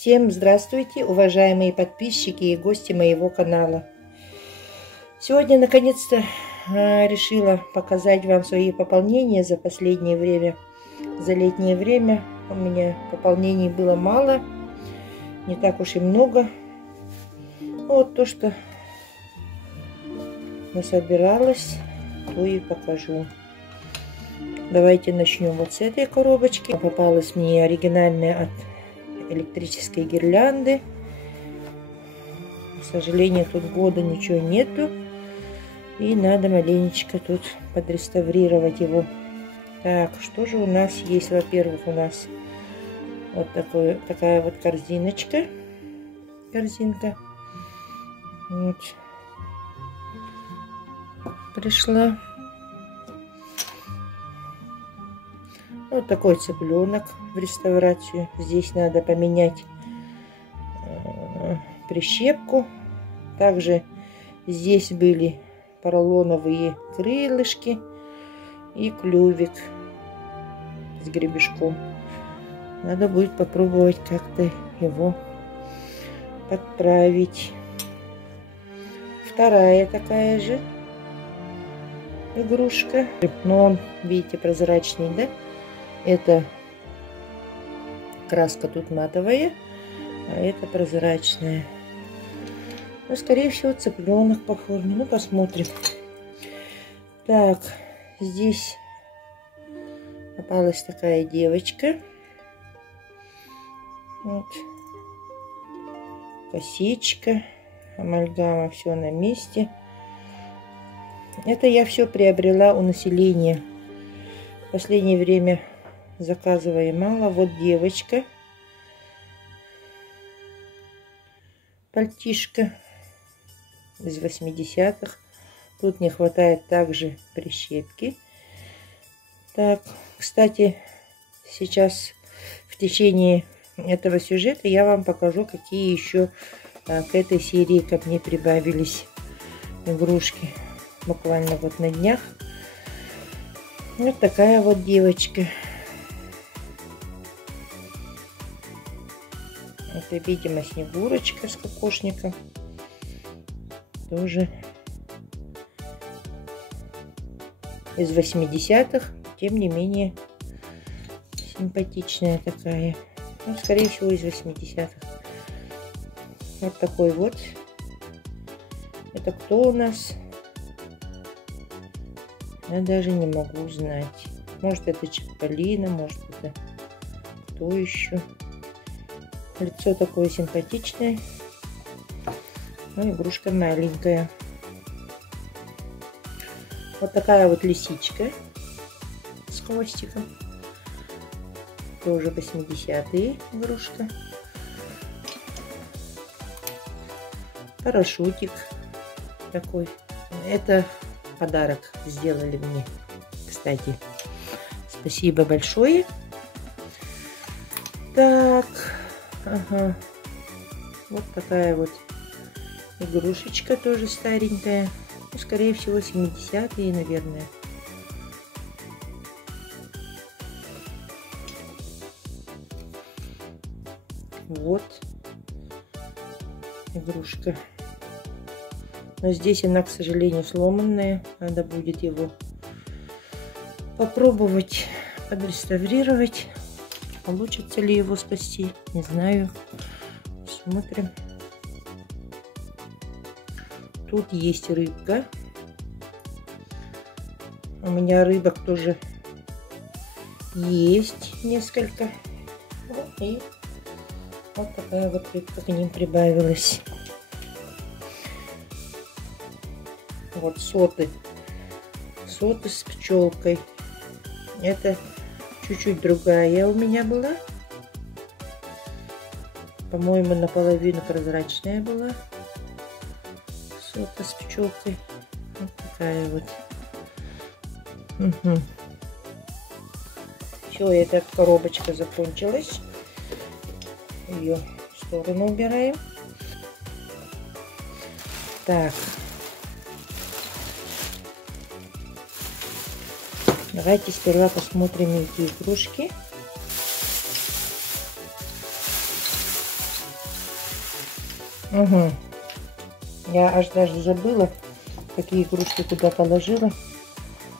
Всем здравствуйте, уважаемые подписчики и гости моего канала. Сегодня наконец-то решила показать вам свои пополнения за последнее время. За летнее время у меня пополнений было мало, не так уж и много. Вот то, что насобиралась, то и покажу. Давайте начнем вот с этой коробочки. Попалась мне оригинальная от электрической гирлянды. К сожалению, тут года ничего нету. И надо маленечко тут подреставрировать его. Так, что же у нас есть? Во-первых, у нас вот такая вот корзиночка. Корзинка. Вот. Пришла. Вот такой цыпленок в реставрацию. Здесь надо поменять прищепку. Также здесь были поролоновые крылышки и клювик с гребешком. Надо будет попробовать как-то его подправить. Вторая такая же игрушка. Но он, видите, прозрачный, да? Это краска тут матовая, а это прозрачная. Ну, скорее всего, цыпленок по форме. Ну, посмотрим. Так, здесь попалась такая девочка. Вот. Косичка, амальгама, все на месте. Это я все приобрела у населения. В последнее время заказывая мало. Вот девочка. Пальтишко из 80-х. Тут не хватает также прищепки. Так, кстати, сейчас в течение этого сюжета я вам покажу, какие еще к этой серии ко мне прибавились игрушки. Буквально вот на днях. Вот такая вот девочка. Это, видимо, Снегурочка с кокошником. Тоже из 80-х. Тем не менее, симпатичная такая. Ну, скорее всего, из 80-х. Вот такой вот. Это кто у нас? Я даже не могу знать. Может, это Чиполлино, может, это кто еще. Лицо такое симпатичное. Ну, игрушка маленькая. Вот такая вот лисичка с хвостиком. Тоже 80-е игрушка. Парашютик такой. Это подарок сделали мне, кстати. Спасибо большое. Так, ага. Вот такая вот игрушечка, тоже старенькая. Ну, скорее всего, 70-е, наверное. Вот игрушка. Но здесь она, к сожалению, сломанная. Надо будет его попробовать подреставрировать. Получится ли его спасти, не знаю. Смотрим. Тут есть рыбка. У меня рыбок тоже есть несколько. И вот такая вот рыбка к ним прибавилась. Вот соты с пчелкой. Это чуть-чуть другая у меня была. По-моему, наполовину прозрачная была. Сота с пчелкой. Вот такая вот. Угу. Все, эта коробочка закончилась. Ее в сторону убираем. Так. Давайте сперва посмотрим эти игрушки. Угу. Я аж даже забыла, какие игрушки туда положила.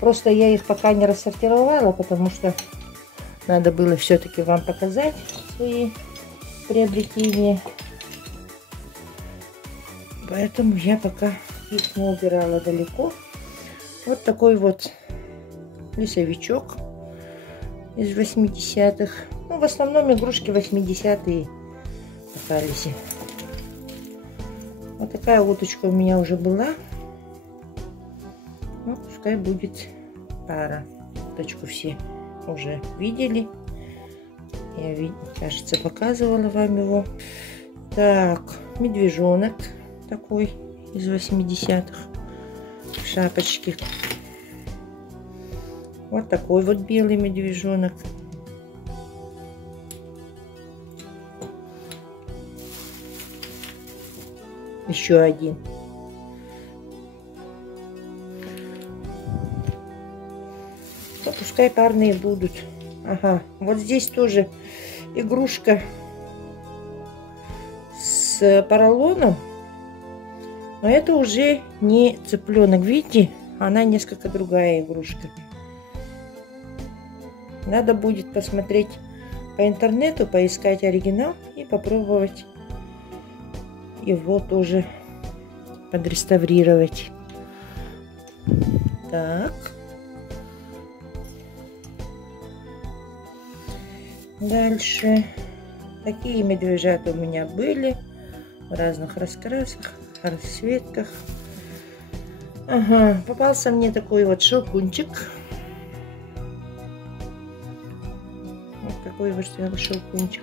Просто я их пока не рассортировала, потому что надо было все-таки вам показать свои приобретения. Поэтому я пока их не убирала далеко. Вот такой вот лесовичок из 80-х. Ну, в основном игрушки 80-е остались. Вот такая уточка у меня уже была. Ну, пускай будет пара. Уточку все уже видели. Я, кажется, показывала вам его. Так, медвежонок такой из 80-х. Шапочки. Вот такой вот белый медвежонок. Еще один. То пускай парные будут. Ага, вот здесь тоже игрушка с поролоном. Но это уже не цыпленок. Видите, она несколько другая игрушка. Надо будет посмотреть по интернету, поискать оригинал и попробовать его тоже подреставрировать. Так. Дальше. Такие медвежата у меня были в разных раскрасах, расцветках. Ага, попался мне такой вот щелкунчик. Вот такой вот щелкунчик.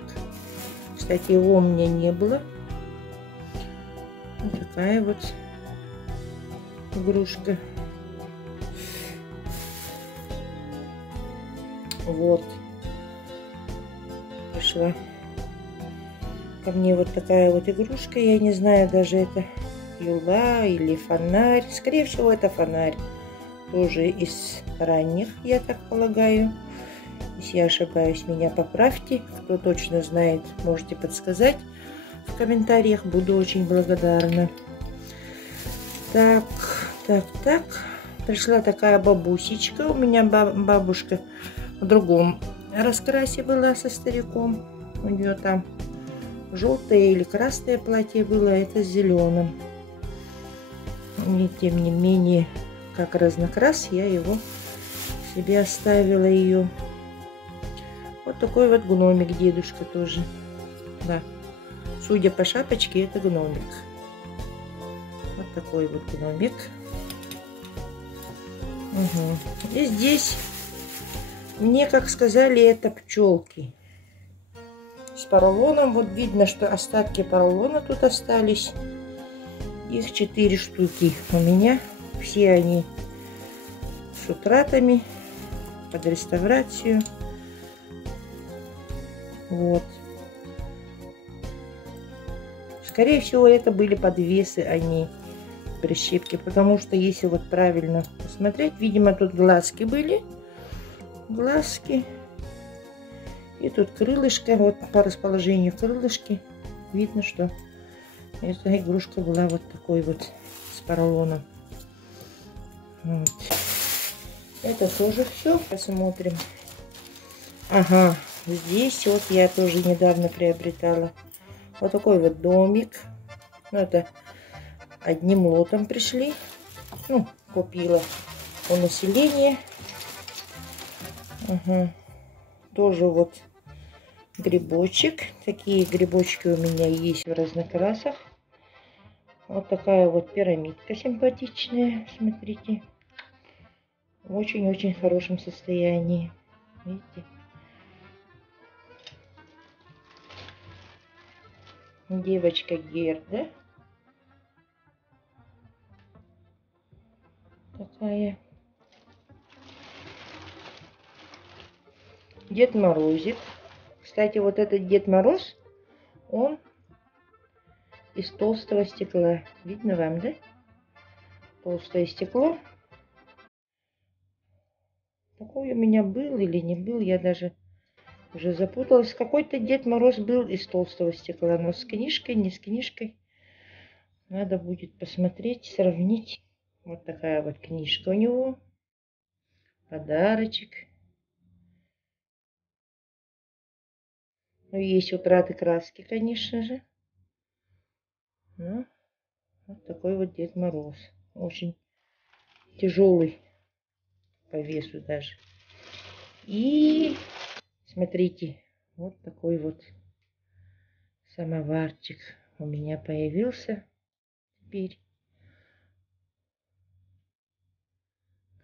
Кстати, его у меня не было. Вот такая вот игрушка. Вот. Пришла ко мне вот такая вот игрушка. Я не знаю, даже это юла или фонарь. Скорее всего, это фонарь. Тоже из ранних, я так полагаю. Если я ошибаюсь, меня поправьте. Кто точно знает, можете подсказать в комментариях. Буду очень благодарна. Так. Пришла такая бабусечка. У меня бабушка в другом раскрасе была со стариком. У нее там желтое или красное платье было, это с зеленым. И тем не менее, как разнокрас, я его себе оставила ее. Вот такой вот гномик дедушка тоже. Да. Судя по шапочке, это гномик. Вот такой вот гномик. Угу. И здесь мне, как сказали, это пчелки с поролоном. Вот видно, что остатки поролона тут остались. Их 4 штуки у меня. Все они с утратами под реставрацию. Вот. Скорее всего, это были подвесы, а не прищепки. Потому что, если вот правильно посмотреть, видимо, тут глазки были. Глазки. И тут крылышко. Вот по расположению крылышки видно, что эта игрушка была вот такой вот с поролоном. Вот. Это тоже все. Посмотрим. Ага. Здесь вот я тоже недавно приобретала вот такой вот домик. Ну, это одним лотом пришли. Ну, купила у населения. Ага. Тоже вот грибочек. Такие грибочки у меня есть в разных расах. Вот такая вот пирамидка симпатичная. Смотрите. В очень-очень хорошем состоянии. Видите? Девочка Герда. Такая. Дед Морозик. Кстати, вот этот Дед Мороз, он из толстого стекла. Видно вам, да? Толстое стекло. Такой у меня был или не был, я даже уже запуталась. Какой-то Дед Мороз был из толстого стекла, но с книжкой, не с книжкой. Надо будет посмотреть, сравнить. Вот такая вот книжка у него. Подарочек. Ну, есть утраты краски, конечно же. Ну, вот такой вот Дед Мороз. Очень тяжелый по весу даже. И смотрите, вот такой вот самоварчик у меня появился теперь.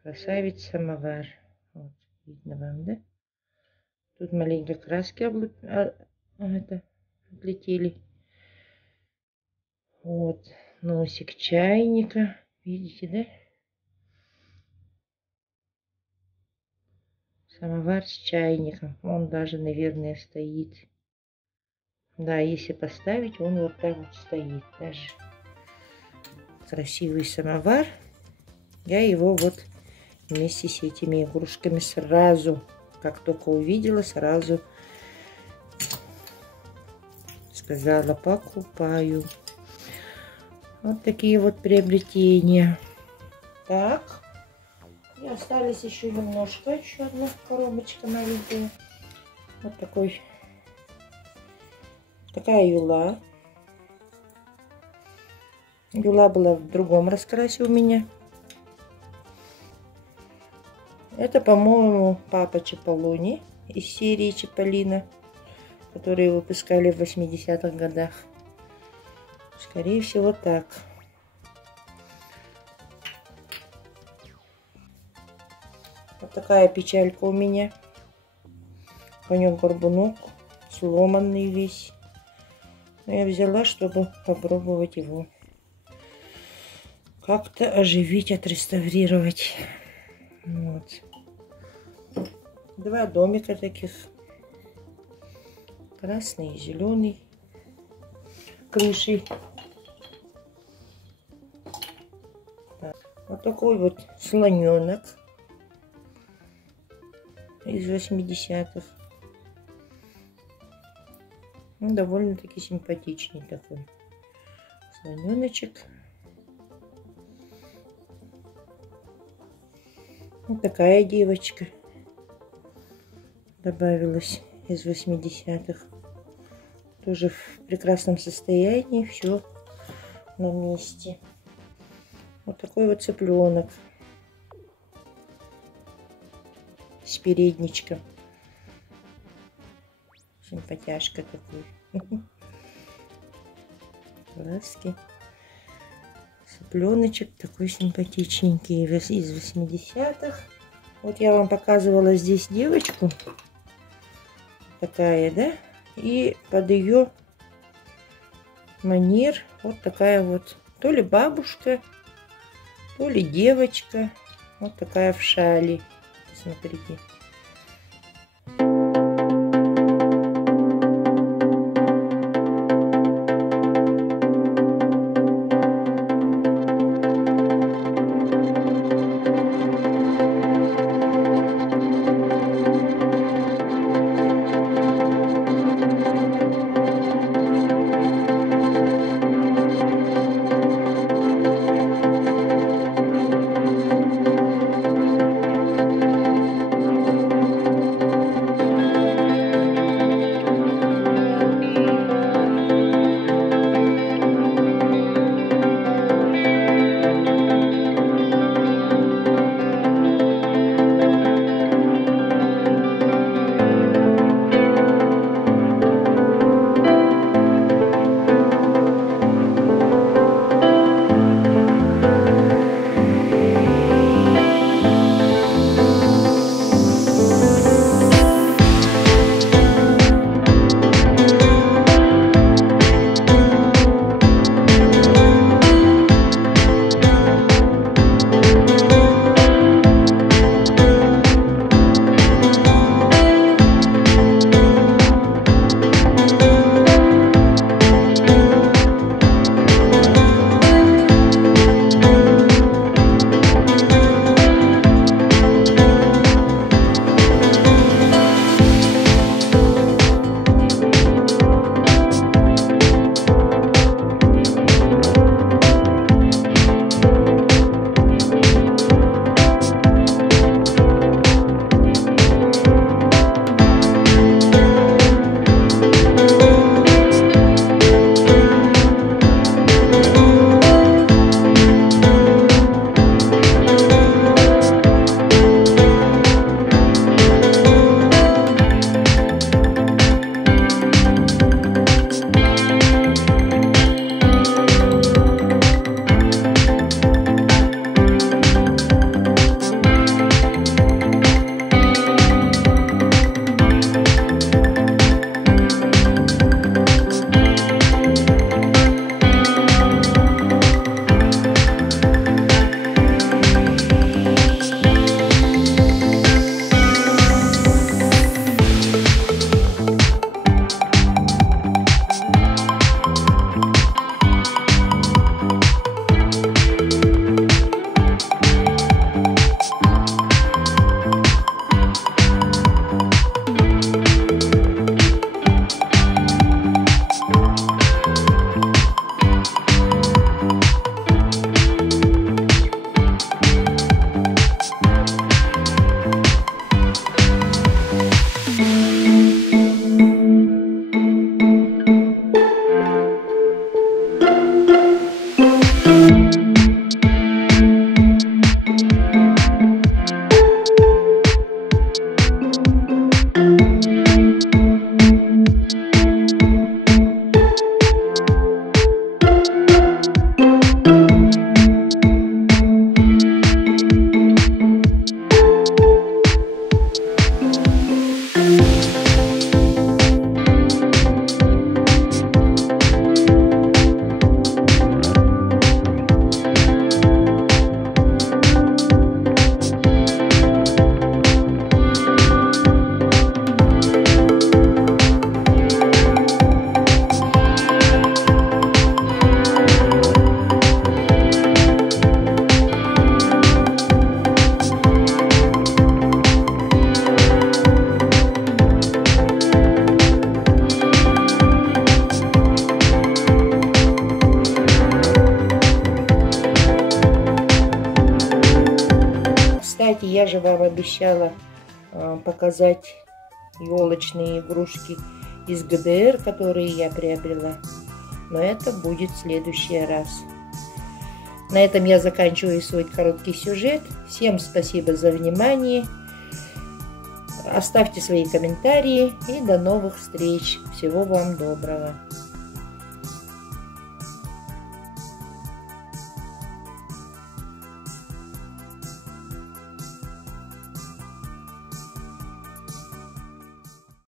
Красавец самовар. Вот, видно вам, да? Тут маленько краски отлетели. Вот носик чайника. Видите, да? Самовар с чайником. Он даже, наверное, стоит. Да, если поставить, он вот так вот стоит даже. Красивый самовар. Я его вот вместе с этими игрушками сразу, как только увидела, сразу сказала, покупаю. Вот такие вот приобретения. Так. И остались еще немножко. Еще одна коробочка маленькая. Вот такая юла. Юла была в другом раскрасе у меня. Это, по-моему, папа Чиполлоне из серии Чиполлино, которые выпускали в 80-х годах. Скорее всего, так. Вот такая печалька у меня. Конек-горбунок, сломанный весь. Но я взяла, чтобы попробовать его как-то оживить, отреставрировать. Вот. Два домика таких. Красный и зеленый. Крышей. Так. Вот такой вот слоненок из 80-х. Ну, довольно-таки симпатичный такой слоненочек. Вот такая девочка добавилась из 80-х. Тоже в прекрасном состоянии, все на месте. Вот такой вот цыпленок с передничком. Симпатяшка такой. Глазки. Цыпленочек такой симпатичненький из 80-х. Вот я вам показывала здесь девочку. Такая, да? И под ее манер вот такая вот. То ли бабушка, то ли девочка. Вот такая в шали. Смотрите. Я же вам обещала показать елочные игрушки из ГДР, которые я приобрела. Но это будет в следующий раз. На этом я заканчиваю свой короткий сюжет. Всем спасибо за внимание. Оставьте свои комментарии и до новых встреч. Всего вам доброго.